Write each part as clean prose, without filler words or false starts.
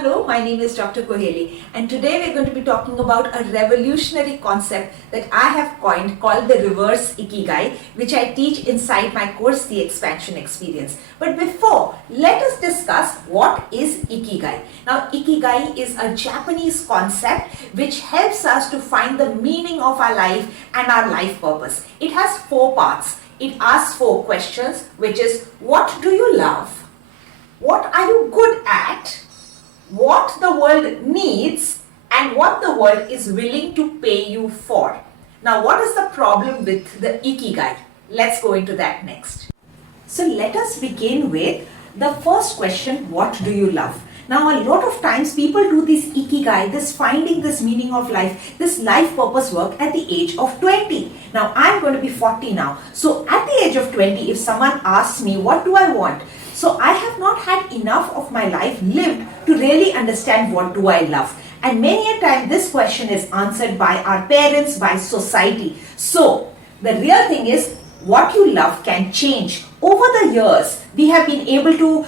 Hello, my name is Dr. Koheli, and today we're going to be talking about a revolutionary concept that I have coined called the Reverse Ikigai, which I teach inside my course, The Expansion Experience. But before, let us discuss what is Ikigai. Now, Ikigai is a Japanese concept which helps us to find the meaning of our life and our life purpose. It has 4 parts. It asks 4 questions, which is, what do you love? What are you good at? What the world needs and what the world is willing to pay you for. Now, what is the problem with the Ikigai? Let's go into that next. So let us begin with the first question, what do you love? Now, a lot of times people do this Ikigai, this finding this meaning of life, this life purpose work at the age of 20. Now, I'm going to be 40 now. So at the age of 20, if someone asks me, what do I want? So I have not had enough of my life lived to really understand what do I love. And many a time this question is answered by our parents, by society. So the real thing is what you love can change. Over the years, we have been able to,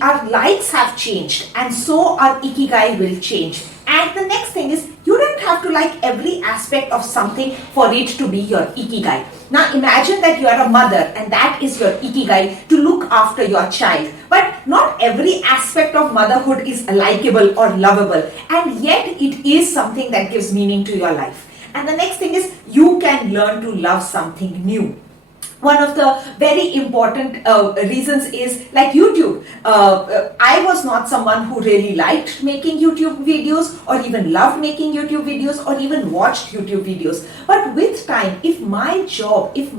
our lives have changed and so our Ikigai will change. And the next thing is you don't have to like every aspect of something for it to be your Ikigai. Now imagine that you are a mother and that is your Ikigai, to look after your child. But not every aspect of motherhood is likable or lovable, and yet it is something that gives meaning to your life. And the next thing is you can learn to love something new. One of the very important reasons is like YouTube. I was not someone who really liked making YouTube videos or even loved making YouTube videos or even watched YouTube videos. But with time, if my job, if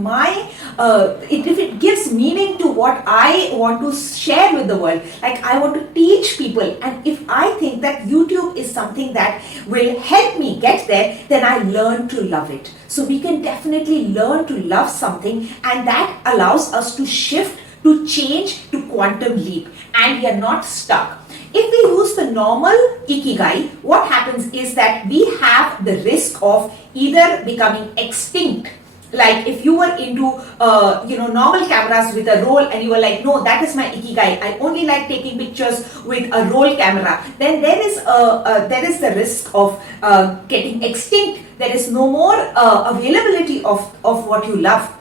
it gives meaning to what I want to share with the world, like I want to teach people, and if I think that YouTube is something that will help me get there, then I learn to love it. So we can definitely learn to love something, and that allows us to shift, to change, to quantum leap, and we are not stuck. If we use the normal Ikigai, what happens is that we have the risk of either becoming extinct. Like if you were into normal cameras with a roll and you were like, no, that is my Ikigai, I only like taking pictures with a roll camera, then there is the risk of getting extinct. There is no more availability of what you love,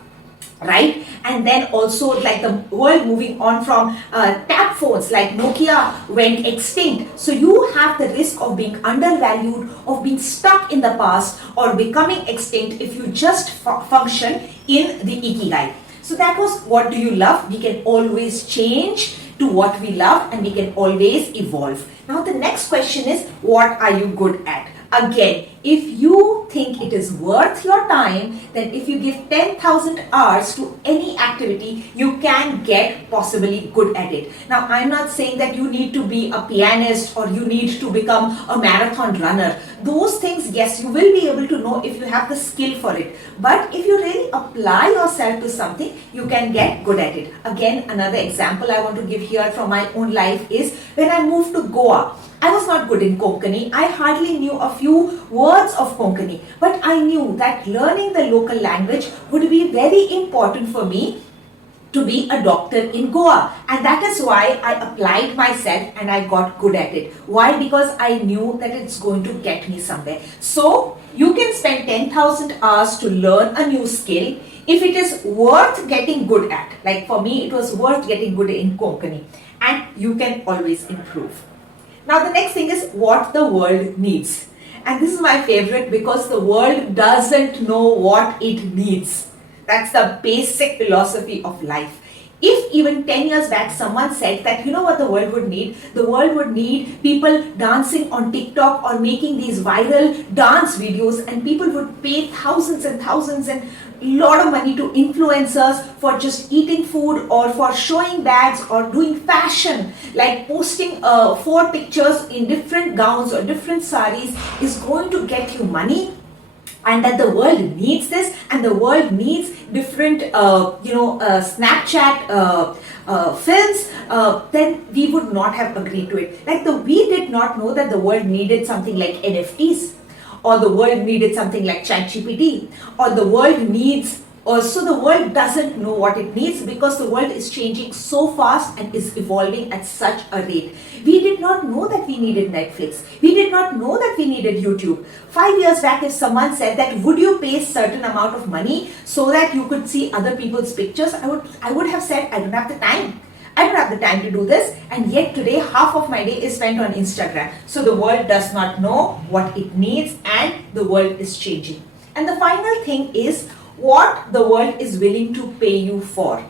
right? And then also like the world moving on from tap phones, like Nokia went extinct. So you have the risk of being undervalued, of being stuck in the past, or becoming extinct if you just function in the Ikigai. So that was what do you love. We can always change to what we love and we can always evolve. Now the next question is, what are you good at? Again, if you think it is worth your time, then if you give 10,000 hours to any activity, you can get possibly good at it. Now, I'm not saying that you need to be a pianist or you need to become a marathon runner. Those things, yes, you will be able to know if you have the skill for it. But if you really apply yourself to something, you can get good at it. Again, another example I want to give here from my own life is when I moved to Goa. I was not good in Konkani. I hardly knew a few words of Konkani, but I knew that learning the local language would be very important for me to be a doctor in Goa. And that is why I applied myself and I got good at it. Why? Because I knew that it's going to get me somewhere. So you can spend 10,000 hours to learn a new skill if it is worth getting good at. Like for me, it was worth getting good in Konkani, and you can always improve. Now the next thing is what the world needs. And this is my favorite because the world doesn't know what it needs. That's the basic philosophy of life. If even 10 years back someone said that, you know what the world would need? The world would need people dancing on TikTok or making these viral dance videos, and people would pay thousands and thousands and lot of money to influencers for just eating food or for showing bags or doing fashion, like posting 4 pictures in different gowns or different saris is going to get you money, and that the world needs this and the world needs different Snapchat films, then we would not have agreed to it. Like we did not know that the world needed something like NFTs, or the world needed something like ChatGPT, or the world needs So the world doesn't know what it needs because the world is changing so fast and is evolving at such a rate. We did not know that we needed Netflix. We did not know that we needed YouTube. 5 years back, if someone said that, would you pay a certain amount of money so that you could see other people's pictures, I would have said, I don't have the time. I don't have the time to do this, and yet today half of my day is spent on Instagram. So the world does not know what it needs and the world is changing. And the final thing is what the world is willing to pay you for.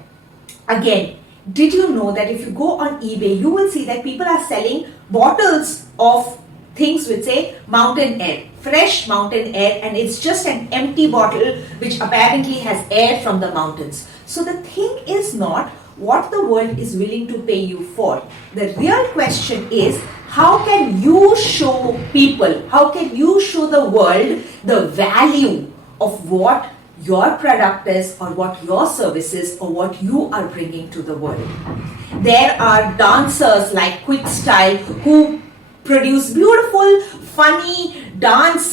Again, did you know that if you go on eBay, you will see that people are selling bottles of things which say mountain air, fresh mountain air, and it's just an empty bottle which apparently has air from the mountains. So the thing is not what the world is willing to pay you for. The real question is, how can you show people, how can you show the world the value of what your product is or what your service is or what you are bringing to the world. There are dancers like Quick Style who produce beautiful, funny dance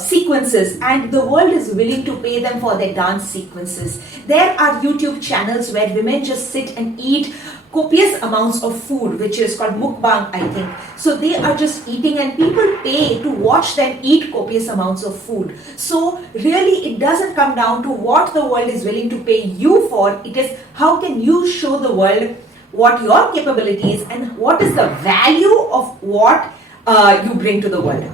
sequences, and the world is willing to pay them for their dance sequences. There are YouTube channels where women just sit and eat copious amounts of food, which is called mukbang, I think. So they are just eating and people pay to watch them eat copious amounts of food. So really it doesn't come down to what the world is willing to pay you for. It is how can you show the world what your capability is and what is the value of what you bring to the world.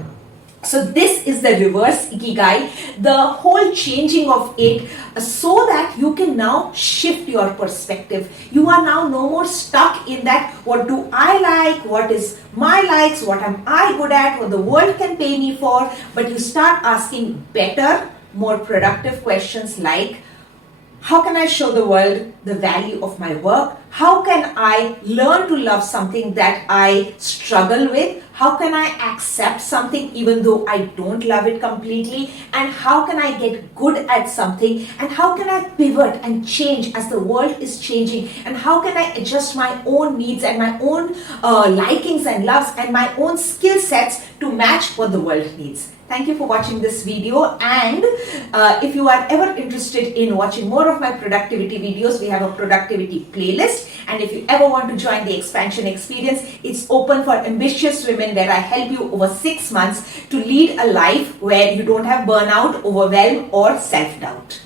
So this is the reverse Ikigai, the whole changing of it so that you can now shift your perspective. You are now no more stuck in that what do I like, what is my likes, what am I good at, what the world can pay me for, but you start asking better, more productive questions like, how can I show the world the value of my work? How can I learn to love something that I struggle with? How can I accept something even though I don't love it completely? And how can I get good at something? And how can I pivot and change as the world is changing? And how can I adjust my own needs and my own likings and loves and my own skill sets to match what the world needs? Thank you for watching this video, and if you are ever interested in watching more of my productivity videos, we have a productivity playlist, and if you ever want to join the expansion experience, it's open for ambitious women where I help you over 6 months to lead a life where you don't have burnout, overwhelm or self-doubt.